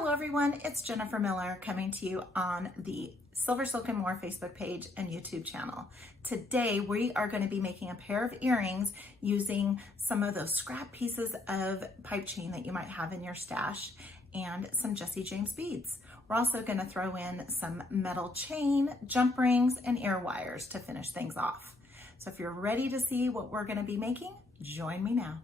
Hello everyone, it's Jenifer Miller coming to you on the SilverSilk and More Facebook page and YouTube channel. Today we are going to be making a pair of earrings using some of those scrap pieces of pipe chain that you might have in your stash and some Jesse James beads. We're also going to throw in some metal chain, jump rings, and ear wires to finish things off. So if you're ready to see what we're going to be making, join me now.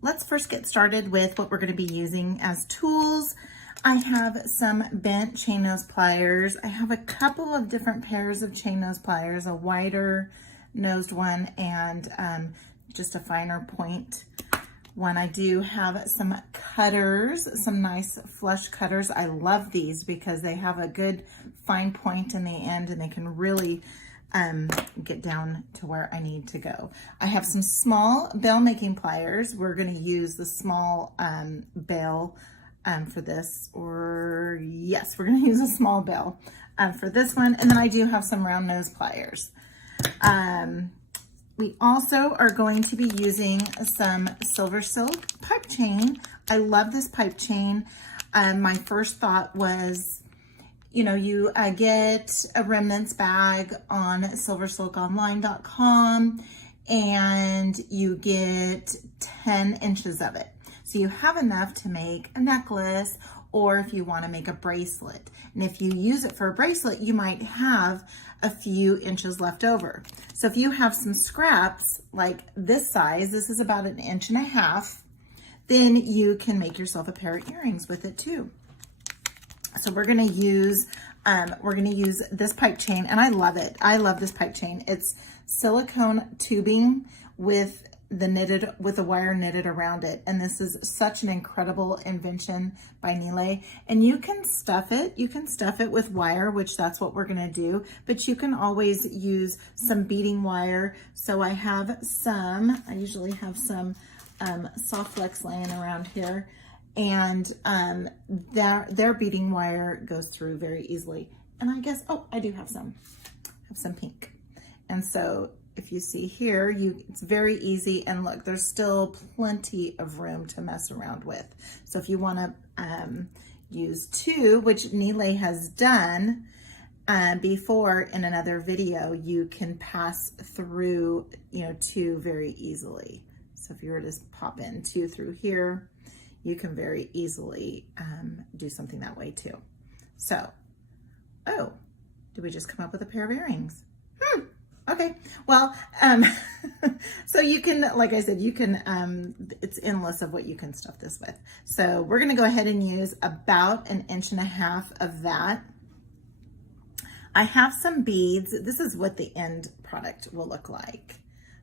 Let's first get started with what we're going to be using as tools. I have some bent chain nose pliers. I have a couple of different pairs of chain nose pliers, a wider nosed one and just a finer point one. I do have some cutters, some nice flush cutters. I love these because they have a good fine point in the end and they can really get down to where I need to go. I have some small bell making pliers. We're going to use the small bell for this, or yes, we're going to use a small bell for this one. And then I do have some round nose pliers. We also are going to be using some SilverSilk Pipe Chain. I love this pipe chain. My first thought was, you know, you get a remnants bag on silversilkonline.com and you get 10 inches of it. So you have enough to make a necklace, or if you want to make a bracelet. And if you use it for a bracelet, you might have a few inches left over. So if you have some scraps like this size, this is about 1.5 inches, then you can make yourself a pair of earrings with it too. So we're going to use this pipe chain, and I love it. I love this pipe chain. It's silicone tubing with the wire knitted around it. And this is such an incredible invention by Nile. And you can stuff it. You can stuff it with wire, which that's what we're going to do. But you can always use some beading wire. So I usually have some soft flex laying around here. And their beading wire goes through very easily. And I guess, oh, I do have some pink. And so if you see here, it's very easy. And look, there's still plenty of room to mess around with. So if you want to use two, which Nile has done before in another video, you can pass through, two very easily. So if you were to pop in two through here, you can very easily do something that way too. So, oh, did we just come up with a pair of earrings? Okay, well, so you can, like I said, you can, it's endless of what you can stuff this with. So we're gonna go ahead and use about 1.5 inches of that. I have some beads. This is what the end product will look like.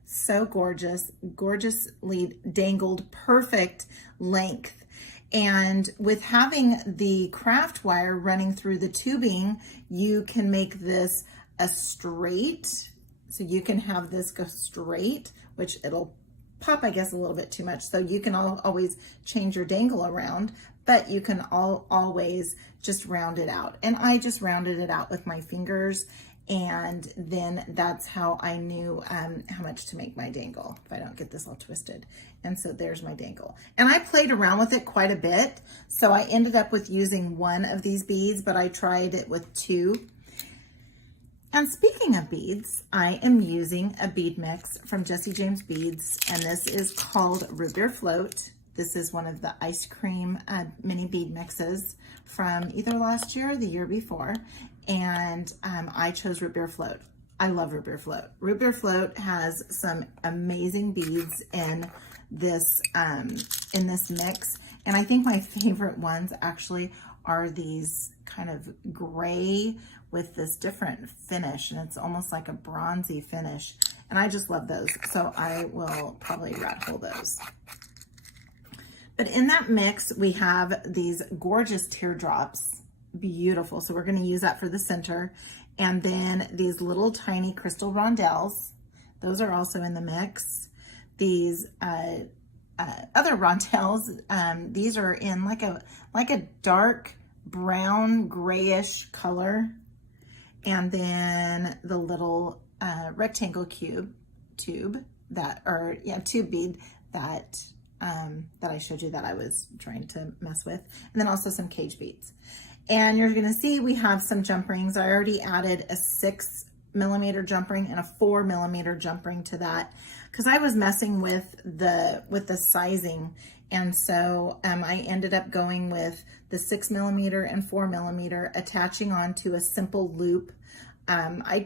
So gorgeous, gorgeously dangled, perfect length. And with having the craft wire running through the tubing, you can make this a straight. So you can have this go straight, which it'll pop, I guess, a little bit too much. So you can always change your dangle around, but you can always just round it out. And I just rounded it out with my fingers. And then that's how I knew how much to make my dangle, if I don't get this all twisted. And so there's my dangle. And I played around with it quite a bit. So I ended up with using one of these beads, but I tried it with two. And speaking of beads, I am using a bead mix from Jesse James Beads, and this is called Root Beer Float. This is one of the ice cream mini bead mixes from either last year or the year before. And I chose Root Beer Float. I love Root Beer Float. Root Beer Float has some amazing beads in this mix. And I think my favorite ones actually are these kind of gray with this different finish. And it's almost like a bronzy finish. And I just love those. So I will probably rat hole those. But in that mix, we have these gorgeous teardrops. Beautiful. So we're going to use that for the center. And then these little tiny crystal rondelles. Those are also in the mix. These other rondelles, these are in like a dark brown grayish color. And then the little rectangle tube bead that that I showed you that I was trying to mess with. And then also some cage beads. And you're gonna see we have some jump rings. I already added a 6mm jump ring and a 4mm jump ring to that because I was messing with the sizing. And so I ended up going with the 6mm and 4mm, attaching onto a simple loop. I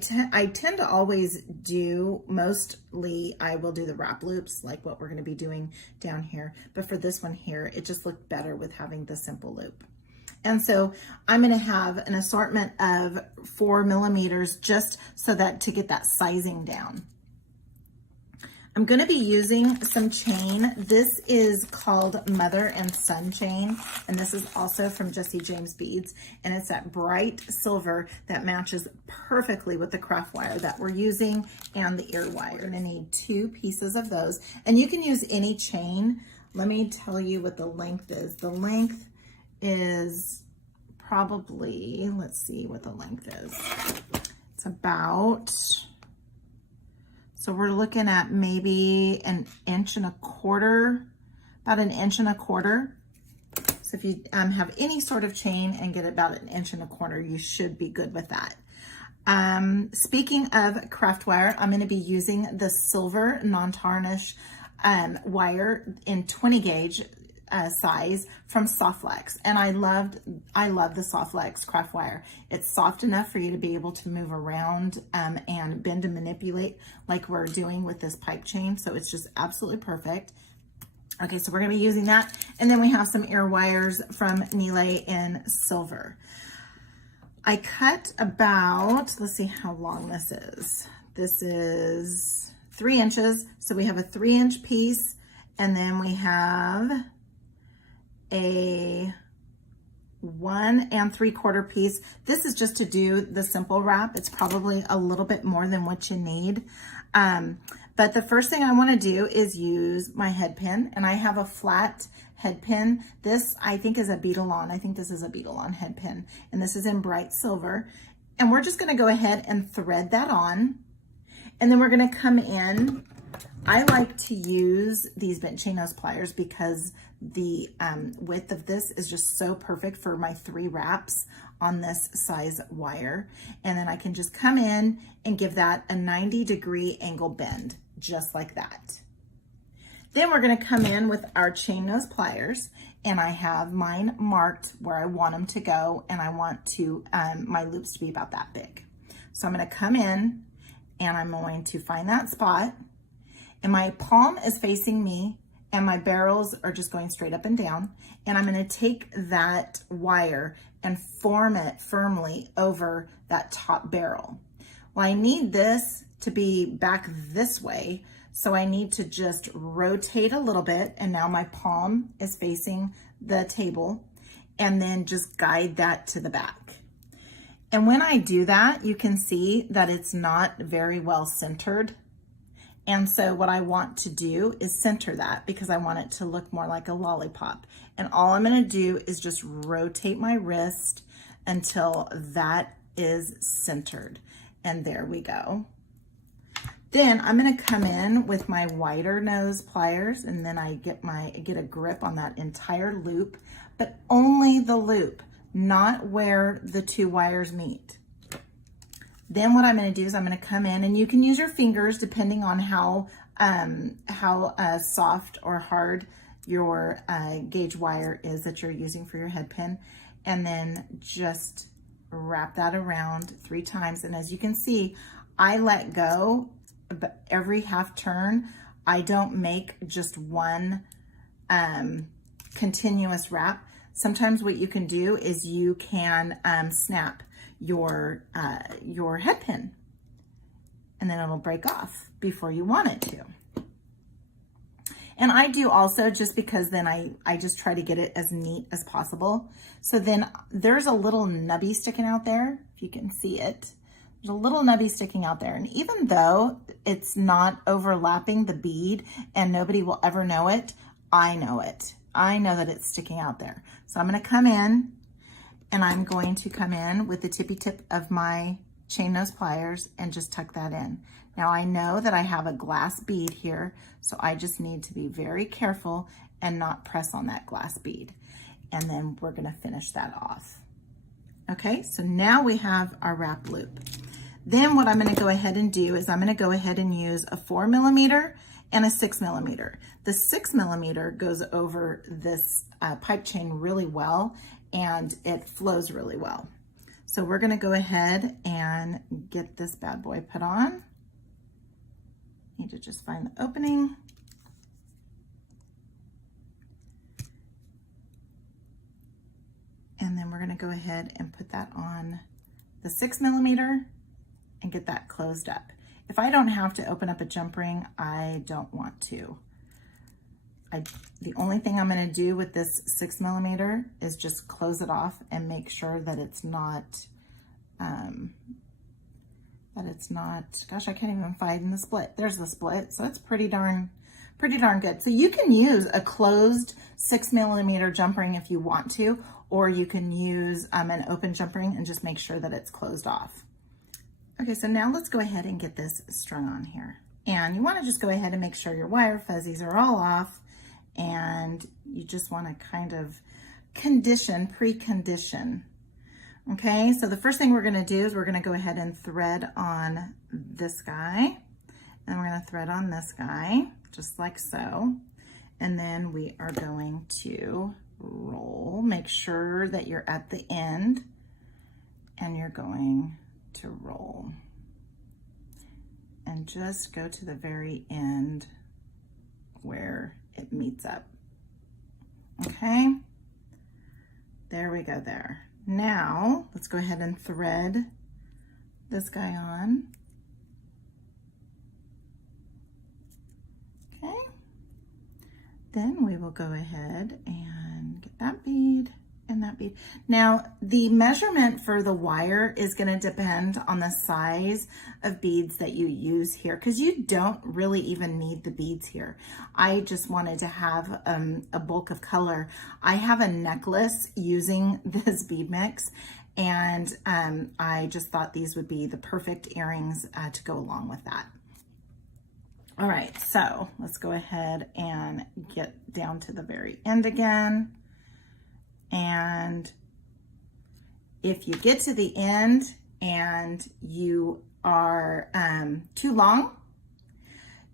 tend to always do, mostly I will do the wrap loops like what we're going to be doing down here. But for this one here, it just looked better with having the simple loop. And so I'm going to have an assortment of 4mm just so that to get that sizing down. I'm going to be using some chain. This is called Mother and Son chain, and this is also from Jesse James Beads, and it's that bright silver that matches perfectly with the craft wire that we're using and the ear wire. You're going to need 2 pieces of those, and you can use any chain. Let me tell you what the length is. The length is probably, let's see what the length is. It's about, so we're looking at maybe 1.25 inches, about 1.25 inches. So if you have any sort of chain and get about 1.25 inches, you should be good with that. Speaking of craft wire, I'm going to be using the silver non-tarnish wire in 20 gauge size from Softlex, and I love the Softlex craft wire. It's soft enough for you to be able to move around and bend and manipulate like we're doing with this pipe chain, so it's just absolutely perfect. Okay, so we're going to be using that, and then we have some ear wires from Nile in silver. I cut about, let's see how long this is. This is 3 inches, so we have a 3-inch piece, and then we have a 1 3/4 piece. This is just to do the simple wrap. It's probably a little bit more than what you need. But the first thing I want to do is use my head pin, and I have a flat head pin. This I think is a beadle-on. I think this is a beadle-on head pin, and this is in bright silver. And we're just going to go ahead and thread that on, and then we're going to come in. I like to use these bent chain nose pliers because the width of this is just so perfect for my 3 wraps on this size wire. And then I can just come in and give that a 90-degree angle bend, just like that. Then we're going to come in with our chain nose pliers, and I have mine marked where I want them to go, and I want to my loops to be about that big. So I'm going to come in, and I'm going to find that spot, and my palm is facing me, and my barrels are just going straight up and down, and I'm going to take that wire and form it firmly over that top barrel. Well, I need this to be back this way, so I need to just rotate a little bit, and now my palm is facing the table, and then just guide that to the back. And when I do that, you can see that it's not very well centered. And so what I want to do is center that because I want it to look more like a lollipop. And all I'm going to do is just rotate my wrist until that is centered. And there we go. Then I'm going to come in with my wider nose pliers, and then I get a grip on that entire loop, but only the loop, not where the 2 wires meet. Then what I'm going to do is I'm going to come in, and you can use your fingers depending on how soft or hard your gauge wire is that you're using for your head pin, and then just wrap that around 3 times. And as you can see, I let go every half turn. I don't make just one continuous wrap. Sometimes what you can do is you can snap your head pin, and then it'll break off before you want it to. And I do also, just because then I just try to get it as neat as possible. So then there's a little nubby sticking out there, if you can see it. There's a little nubby sticking out there, and even though it's not overlapping the bead and nobody will ever know it, I know it. I know that it's sticking out there. So I'm going to come in, and I'm going to come in with the tippy tip of my chain nose pliers and just tuck that in. Now I know that I have a glass bead here, so I just need to be very careful and not press on that glass bead. And then we're gonna finish that off. Okay, so now we have our wrap loop. Then what I'm gonna go ahead and do is I'm gonna go ahead and use a 4mm and a 6mm. The 6mm goes over this pipe chain really well, and it flows really well. So we're gonna go ahead and get this bad boy put on. Need to just find the opening. And then we're gonna go ahead and put that on the 6mm and get that closed up. If I don't have to open up a jump ring, I don't want to. The only thing I'm gonna do with this 6mm is just close it off and make sure that it's not, gosh, I can't even find the split. There's the split, so it's pretty darn good. So you can use a closed 6mm jump ring if you want to, or you can use an open jump ring and just make sure that it's closed off. Okay, so now let's go ahead and get this strung on here. And you wanna just go ahead and make sure your wire fuzzies are all off, and you just wanna kind of precondition. Okay, so the first thing we're gonna do is we're gonna go ahead and thread on this guy, and we're gonna thread on this guy, just like so. And then we are going to roll, make sure that you're at the end, and you're going to roll. And just go to the very end where it meets up. Okay, there we go there. Now, let's go ahead and thread this guy on. Okay, then we will go ahead and get that bead and that bead. Now, the measurement for the wire is gonna depend on the size of beads that you use here, because you don't really even need the beads here. I just wanted to have a bulk of color. I have a necklace using this bead mix, and I just thought these would be the perfect earrings to go along with that. All right, so let's go ahead and get down to the very end again. And if you get to the end and you are too long,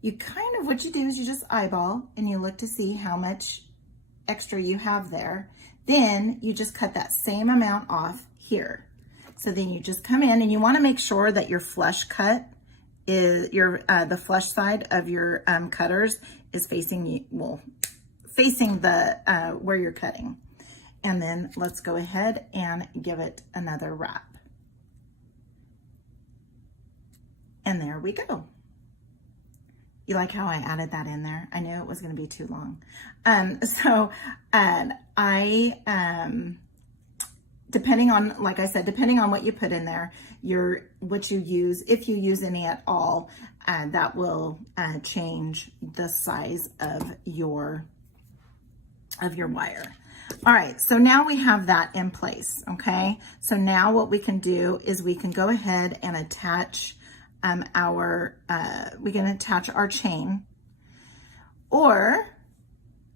you kind of, what you do is you just eyeball and you look to see how much extra you have there. Then you just cut that same amount off here. So then you just come in and you want to make sure that your flush cut is the flush side of your cutters is facing you, well, facing the where you're cutting. And then let's go ahead and give it another wrap. And there we go. You like how I added that in there? I knew it was going to be too long. Depending on, like I said, depending on what you put in there, what you use, if you use any at all, that will change the size of your wire. All right, so now we have that in place, okay? So now what we can do is we can go ahead and attach we can attach our chain, or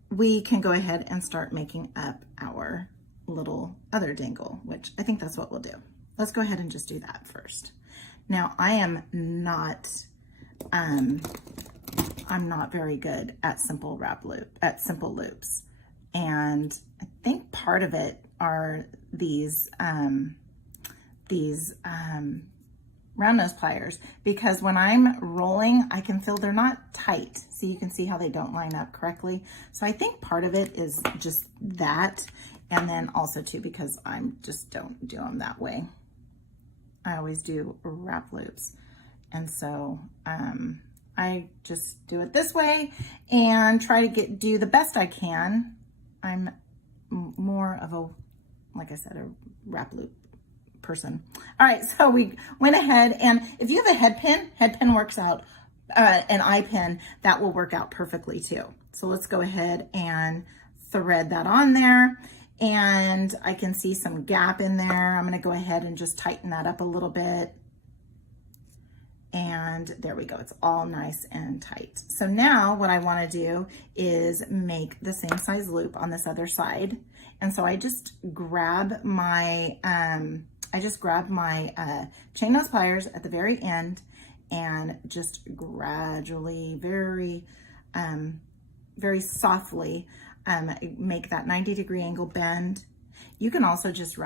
we can go ahead and start making up our little other dangle, which I think that's what we'll do. Let's go ahead and just do that first. Now, I'm not very good at simple loops. And I think part of it are these round nose pliers, because when I'm rolling, I can feel they're not tight. So you can see how they don't line up correctly. So I think part of it is just that. And then also too, because I just don't do them that way. I always do wrap loops. And so I just do it this way and try to do the best I can. I'm more of a, like I said, a wrap loop person. All right, so we went ahead, and if you have a headpin works out, an eye pin, that will work out perfectly too. So let's go ahead and thread that on there. And I can see some gap in there. I'm gonna go ahead and just tighten that up a little bit. And there we go. It's all nice and tight. So now what I want to do is make the same size loop on this other side. And so I just grab my, chain nose pliers at the very end and just gradually, very softly make that 90-degree angle bend. You can also just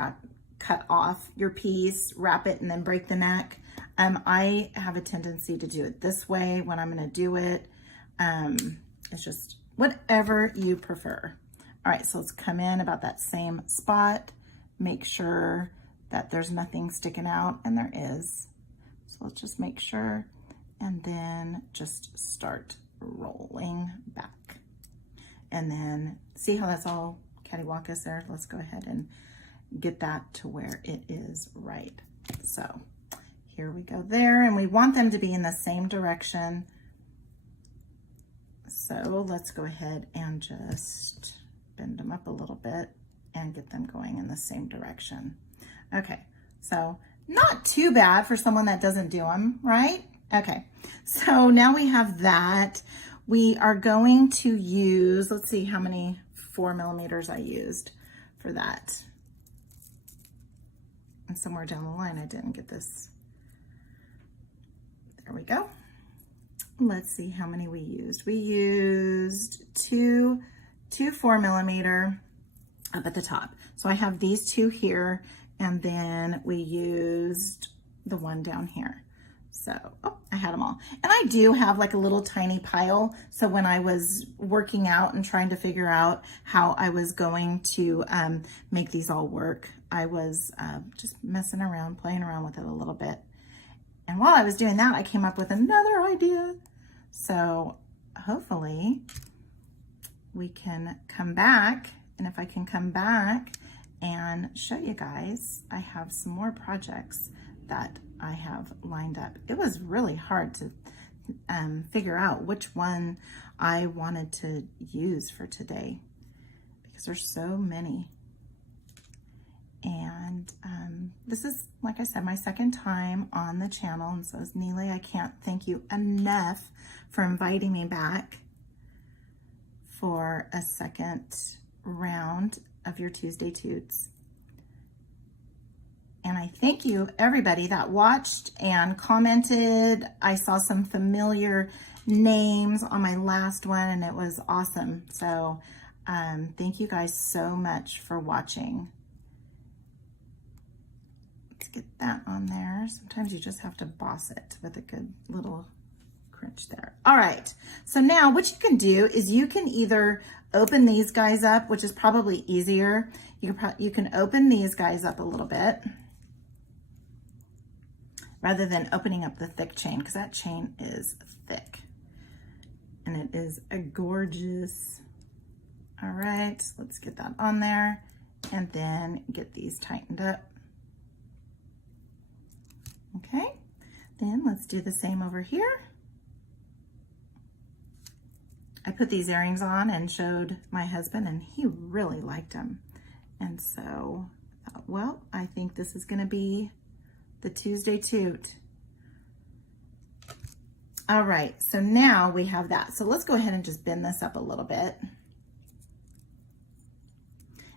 cut off your piece, wrap it, and then break the neck. I have a tendency to do it this way when I'm going to do it. It's just whatever you prefer. All right, so let's come in about that same spot. Make sure that there's nothing sticking out, and there is. So let's just make sure, and then just start rolling back. And then see how that's all cattywampus there? Let's go ahead and get that to where it is right. So here we go there, and we want them to be in the same direction. So let's go ahead and just bend them up a little bit and get them going in the same direction. Okay, so not too bad for someone that doesn't do them, right? Okay, so now we have that. We are going to use, let's see how many 4mm I used for that. And somewhere down the line, I didn't get this. There we go. Let's see how many we used. We used two 4mm up at the top. So I have these two here, and then we used the one down here. So, oh, I had them all. And I do have like a little tiny pile. So when I was working out and trying to figure out how I was going to make these all work, I was just messing around, playing around with it a little bit. And while I was doing that, I came up with another idea. So hopefully we can come back. And if I can come back and show you guys, I have some more projects that I have lined up. It was really hard to figure out which one I wanted to use for today because there's so many. And this is, like I said, my second time on the channel, and so is Neely. I can't thank you enough for inviting me back for a second round of your Tuesday Toots. And I thank you, everybody that watched and commented. I saw some familiar names on my last one, and it was awesome. So thank you guys so much for watching. Let's get that on there. Sometimes you just have to boss it with a good little crunch there. All right, so now what you can do is you can either open these guys up, which is probably easier. You can open these guys up a little bit rather than opening up the thick chain, because that chain is thick and it is a gorgeous. All right, let's get that on there and then get these tightened up. Okay, then let's do the same over here. I put these earrings on and showed my husband, and he really liked them. And so I thought, well, I think this is gonna be the Tuesday Toot. All right, so now we have that. So let's go ahead and just bend this up a little bit.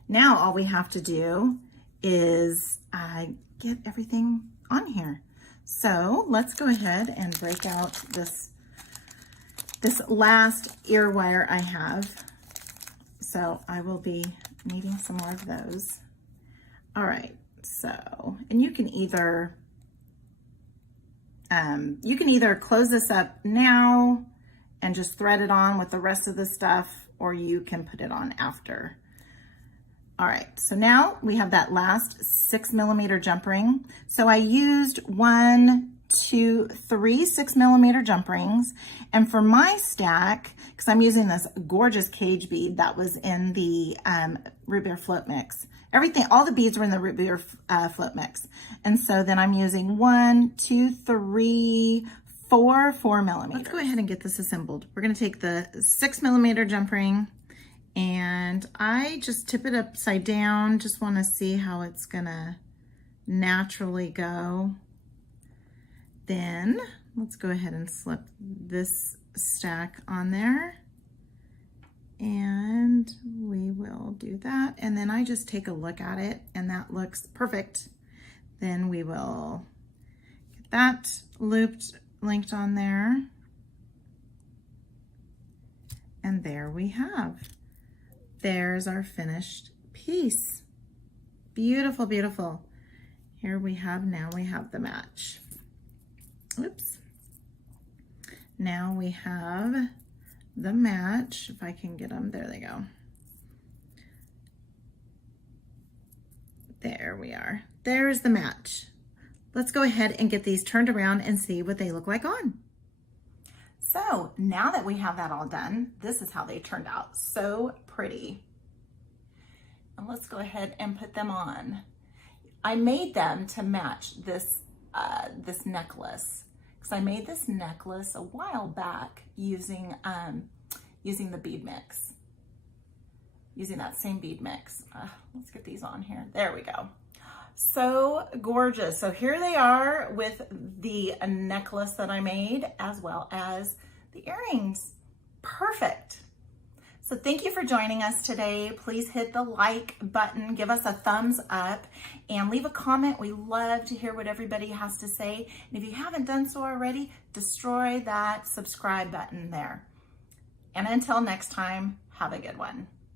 Now all we have to do is get everything on here. So let's go ahead and break out this last ear wire I have. So I will be needing some more of those. All right, so, and you can either close this up now and just thread it on with the rest of the stuff, or you can put it on after. All right, so now we have that last 6mm jump ring. So I used 1, 2, 3 6mm jump rings. And for my stack, because I'm using this gorgeous cage bead that was in the root beer float mix. Everything, all the beads were in the root beer float mix. And so then I'm using 1, 2, 3, 4 4mm. Let's go ahead and get this assembled. We're gonna take the 6mm jump ring, and I just tip it upside down. Just wanna see how it's gonna naturally go. Then let's go ahead and slip this stack on there. And we will do that. And then I just take a look at it and that looks perfect. Then we will get that linked on there. And there we have. There's our finished piece. Beautiful, beautiful. Here we have, now we have the match. Oops. Now we have the match. If I can get them, there they go. There we are. There's the match. Let's go ahead and get these turned around and see what they look like on. So now that we have that all done, this is how they turned out. So pretty. And let's go ahead and put them on. I made them to match this, this necklace. Because I made this necklace a while back using the bead mix. Using that same bead mix. Let's get these on here. There we go. So gorgeous. So here they are with the necklace that I made as well as the earrings. Perfect. So thank you for joining us today. Please hit the like button, give us a thumbs up, and leave a comment. We love to hear what everybody has to say. And if you haven't done so already, destroy that subscribe button there. And until next time, have a good one.